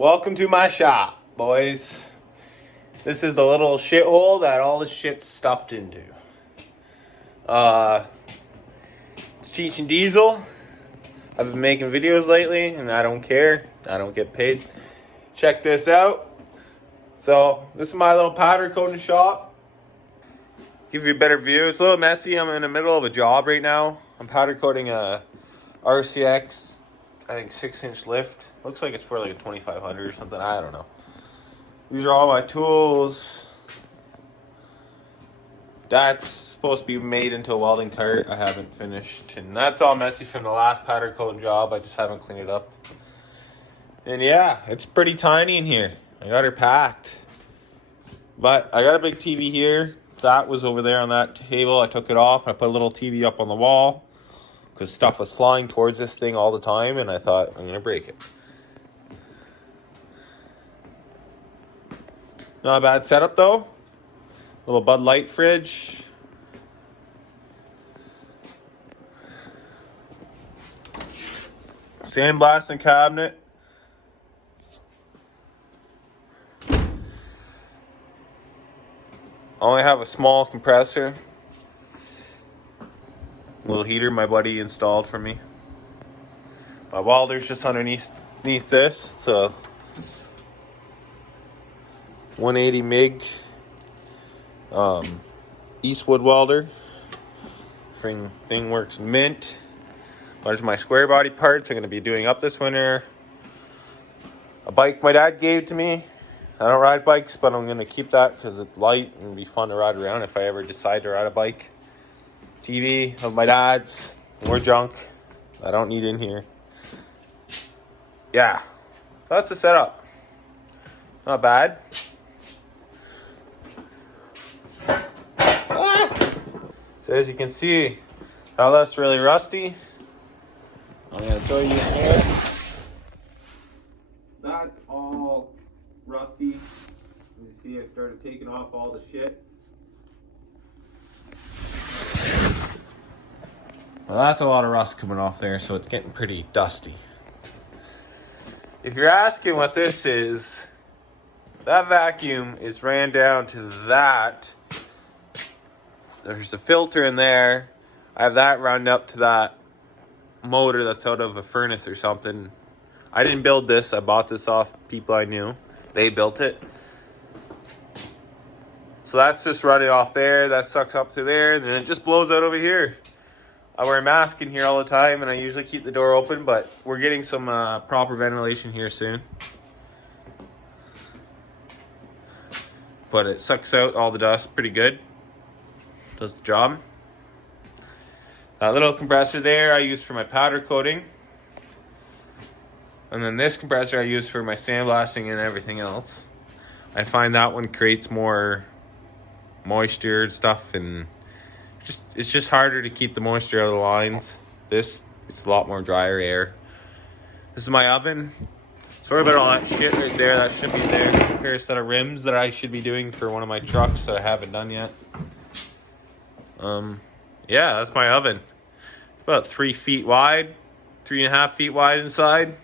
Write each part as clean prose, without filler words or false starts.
Welcome to my shop, boys. This is the little shithole that all this shit's stuffed into. Cheech and Diesel. I've been making videos lately, and I don't care. I don't get paid. Check this out. So, this is my little powder coating shop. Give you a better view. It's a little messy. I'm in the middle of a job right now. I'm powder coating a RCX, I think 6-inch lift. Looks like it's for like a 2500 or something. I don't know. These are all my tools. That's supposed to be made into a welding cart. I haven't finished. And that's all messy from the last powder coating job. I just haven't cleaned it up. And yeah, it's pretty tiny in here. I got her packed. But I got a big TV here. That was over there on that table. I took it off and I put a little TV up on the wall because stuff was flying towards this thing all the time, and I thought, I'm going to break it. Not a bad setup though. Little Bud Light fridge. Sandblasting cabinet. Only have a small compressor. Little heater my buddy installed for me. My welder's just underneath this. It's a 180 MIG Eastwood welder. Thing works mint. Bunch of my square body parts I'm going to be doing up this winter. A bike my dad gave to me. I don't ride bikes, but I'm going to keep that because it's light and it'll be fun to ride around if I ever decide to ride a bike. TV of my dad's. More junk I don't need in here. Yeah, that's the setup. Not bad. So as you can see, how that's really rusty. I'm going to show you here. That's all rusty. As you see, I started taking off all the shit. Well, that's a lot of rust coming off there, so it's getting pretty dusty. If you're asking what this is, that vacuum is ran down to that. There's a filter in there. I have that run up to that motor that's out of a furnace or something. I didn't build this. I bought this off people I knew. They built it. So that's just running off there. That sucks up through there. And then it just blows out over here. I wear a mask in here all the time, and I usually keep the door open, but we're getting some proper ventilation here soon. But it sucks out all the dust pretty good. Does the job. That little compressor there I use for my powder coating. And then this compressor I use for my sandblasting and everything else. I find that one creates more moisture and stuff, and it's just harder to keep the moisture out of the lines. This is a lot more drier air. This is my oven. Sorry about all that shit right there. That should be there. A pair of set of rims that I should be doing for one of my trucks that I haven't done yet. Yeah, that's my oven. It's about 3 feet wide, 3.5 feet wide inside.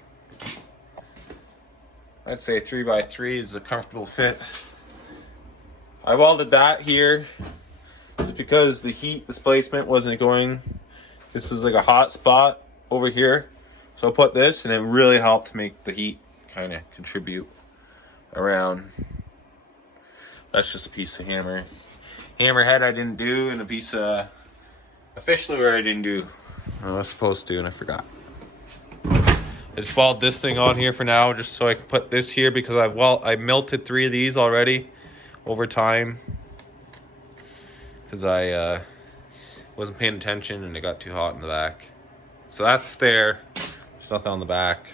I'd say 3x3 is a comfortable fit. I welded that here just because the heat displacement wasn't going. This was like a hot spot over here. So I put this, and it really helped make the heat kind of contribute around. That's just a piece of hammerhead I didn't do, and a piece of fish lure I didn't do. I was supposed to, and I forgot. I just welded this thing on here for now, just so I can put this here, because I melted 3 of these already over time, because I wasn't paying attention and it got too hot in the back. So that's there. There's nothing on the back.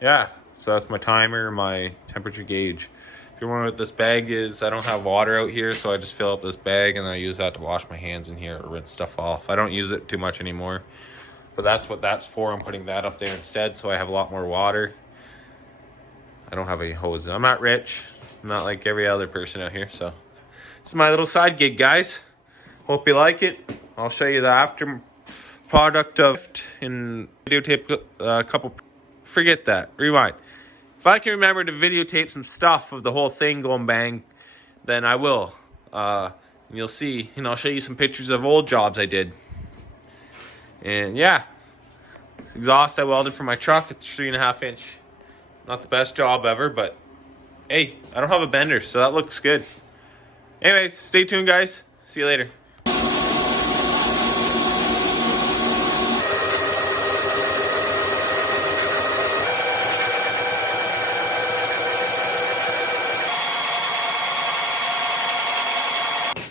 Yeah, so that's my timer, my temperature gauge. If you're wondering what this bag is, I don't have water out here, so I just fill up this bag and then I use that to wash my hands in here or rinse stuff off. I don't use it too much anymore, but that's what that's for. I'm putting that up there instead, so I have a lot more water. I don't have any hoses. I'm not rich. I'm not like every other person out here, so this is my little side gig, guys. Hope you like it. I'll show you the after product of in videotape a couple Forget that. Rewind. If I can remember to videotape some stuff of the whole thing going bang, then I will. You'll see, and I'll show you some pictures of old jobs I did. And yeah, exhaust I welded for my truck. It's 3.5 inch. Not the best job ever, but hey, I don't have a bender, so that looks good. Anyways, stay tuned, guys. See you later.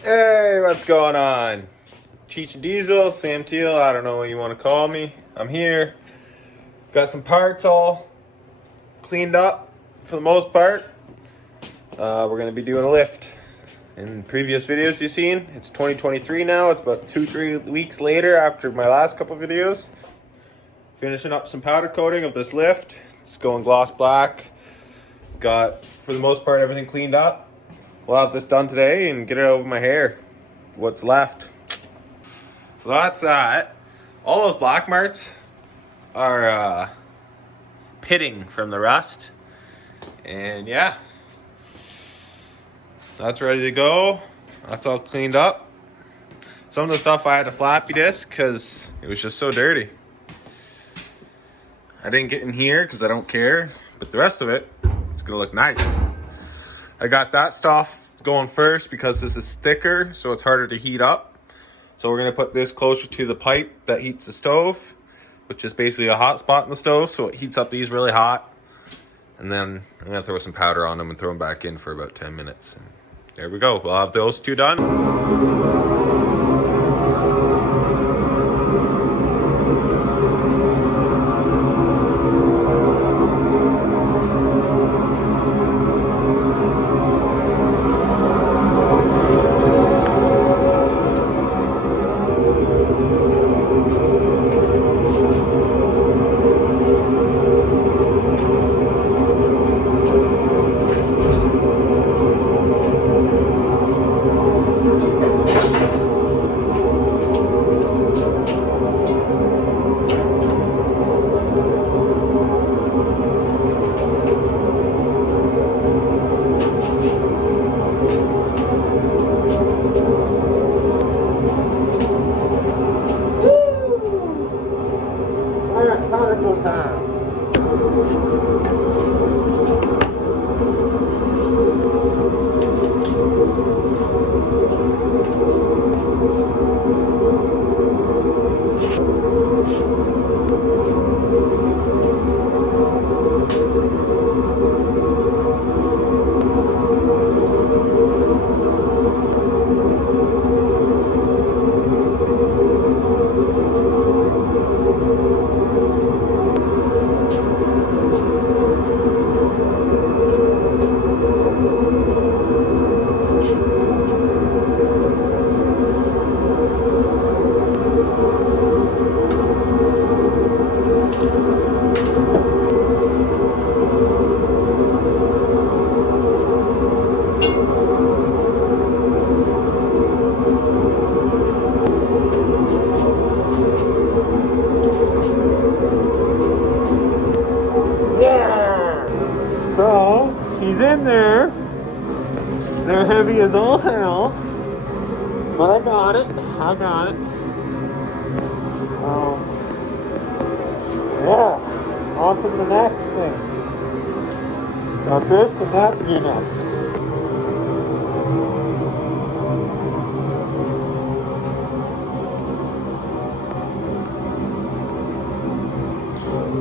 Hey, what's going on? Cheech Diesel, Sam Teal, I don't know what you want to call me. I'm here. Got some parts all cleaned up for the most part. We're going to be doing a lift. In previous videos you've seen, it's 2023 now. It's about 2-3 weeks later after my last couple videos. Finishing up some powder coating of this lift. It's going gloss black. Got, for the most part, everything cleaned up. We'll have this done today and get it over my hair. What's left. So that's that. All those black marks are pitting from the rust. And yeah, that's ready to go. That's all cleaned up. Some of the stuff I had to floppy disk because it was just so dirty. I didn't get in here because I don't care, but the rest of it, it's gonna look nice. I got that stuff going first because this is thicker, so it's harder to heat up. So we're gonna put this closer to the pipe that heats the stove, which is basically a hot spot in the stove, so it heats up these really hot. And then I'm gonna throw some powder on them and throw them back in for about 10 minutes. And there we go. We'll have those two done. So, she's in there. They're heavy as all hell. But I got it. Yeah, on to the next things. Got this and that to do next.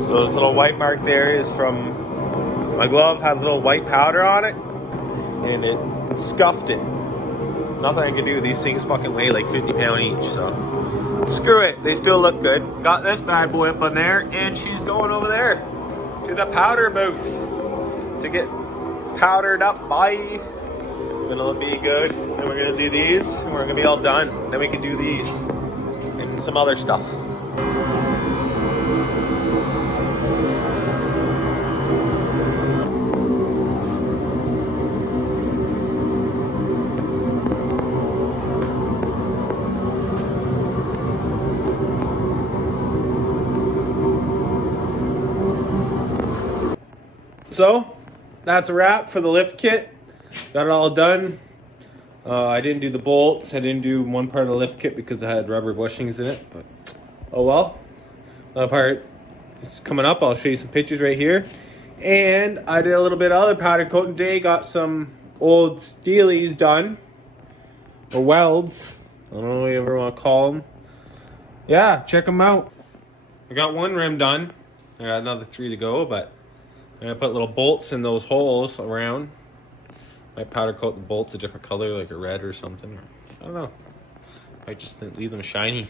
So this little white mark there is from my glove, had a little white powder on it, and it scuffed it. Nothing I can do. These things fucking weigh like 50 pounds each, so screw it. They still look good. Got this bad boy up on there, and she's going over there to the powder booth to get powdered up. Bye. Gonna be good. Then we're gonna do these, and we're gonna be all done. Then we can do these and some other stuff. So that's a wrap for the lift kit. Got it all done. I didn't do the bolts. I didn't do one part of the lift kit because I had rubber bushings in it, but oh well. That part is coming up. I'll show you some pictures right here. And I did a little bit of other powder coating today. Got some old steelies done, or welds. I don't know what you ever want to call them. Yeah, check them out. I got one rim done. I got another 3 to go, but I'm gonna put little bolts in those holes around. Might powder coat the bolts a different color, like a red or something. I don't know. I just leave them shiny.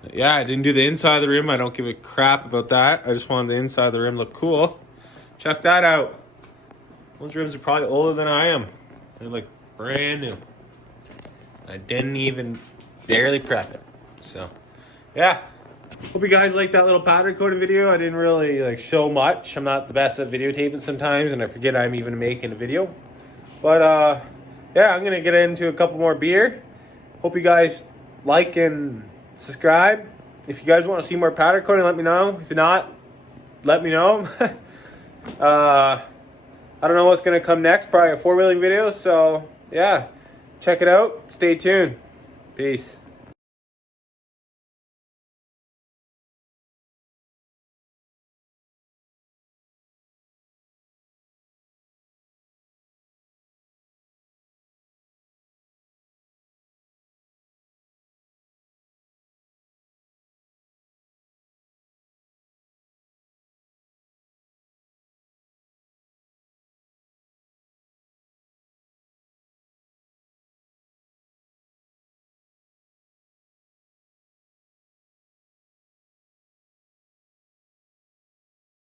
But yeah, I didn't do the inside of the rim. I don't give a crap about that. I just wanted the inside of the rim look cool. Check that out. Those rims are probably older than I am. They're like brand new. I didn't even barely prep it. So yeah. Hope you guys liked that little powder coating video. I didn't really show much. I'm not the best at videotaping sometimes, and I forget I'm even making a video. But yeah, I'm gonna get into a couple more beer. Hope you guys like and subscribe. If you guys want to see more powder coating, let me know. If not, let me know. I don't know what's gonna come next. Probably a 4-wheeling video. So yeah, check it out. Stay tuned. Peace.